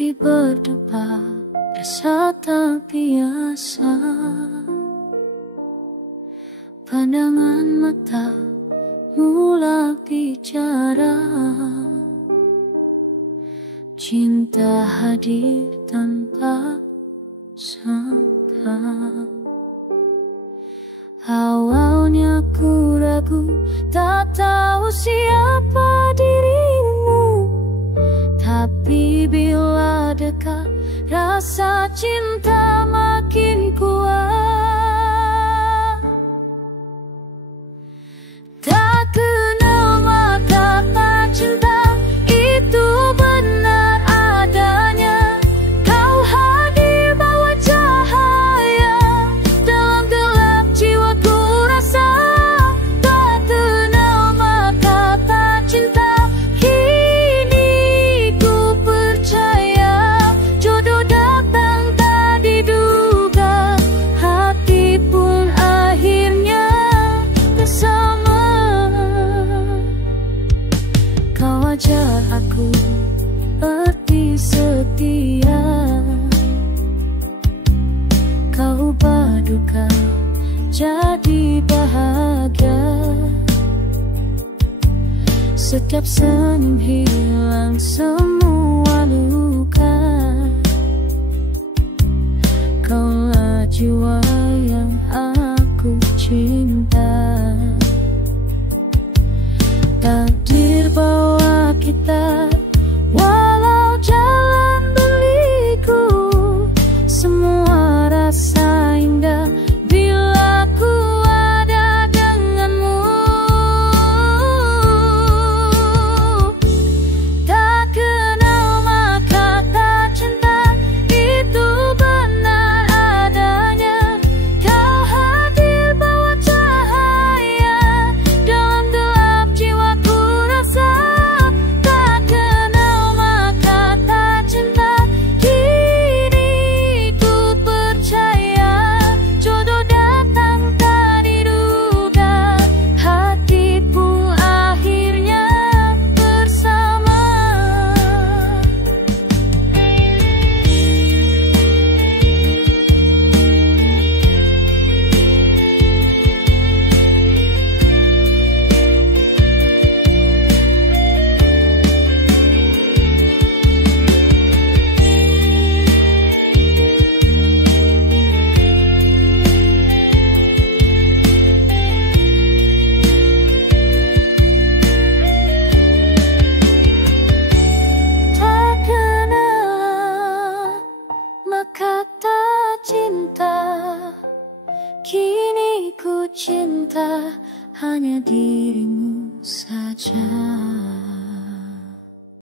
hati berdebar, rasa tak biasa. Pandangan mata mulai bicara, cinta hadir tanpa sangka. Awalnya ku ragu, tak tahu siapa dirimu, tapi bila dekat, rasa cinta makin kuat. Tak kenal maka tak cinta, itu benar adanya. Kau hadir bawa cahaya dalam gelap jiwaku rasa. Tak kenal maka tak cinta, kini ku percaya jodoh datang tak diduga. Hati pun akhirnya bersama. Kau ajar aku arti setia, kau ubah duka jadi bahagia. Setiap senyum hilang semua luka. Kaulah jiwa yang aku cinta. Takdir bawa kita walau jalan berliku. Semua rasa indah bila ku ada denganmu. Tak kenal maka tak cinta, itu benar adanya. Kau hadir bawa cahaya dalam gelap jiwaku rasa. Tak kenal maka tak cinta, kini ku percaya jodoh datang tak diduga. Hati pun akhirnya bersama. Tak kenal maka tak cinta, kini ku cinta hanya dirimu saja.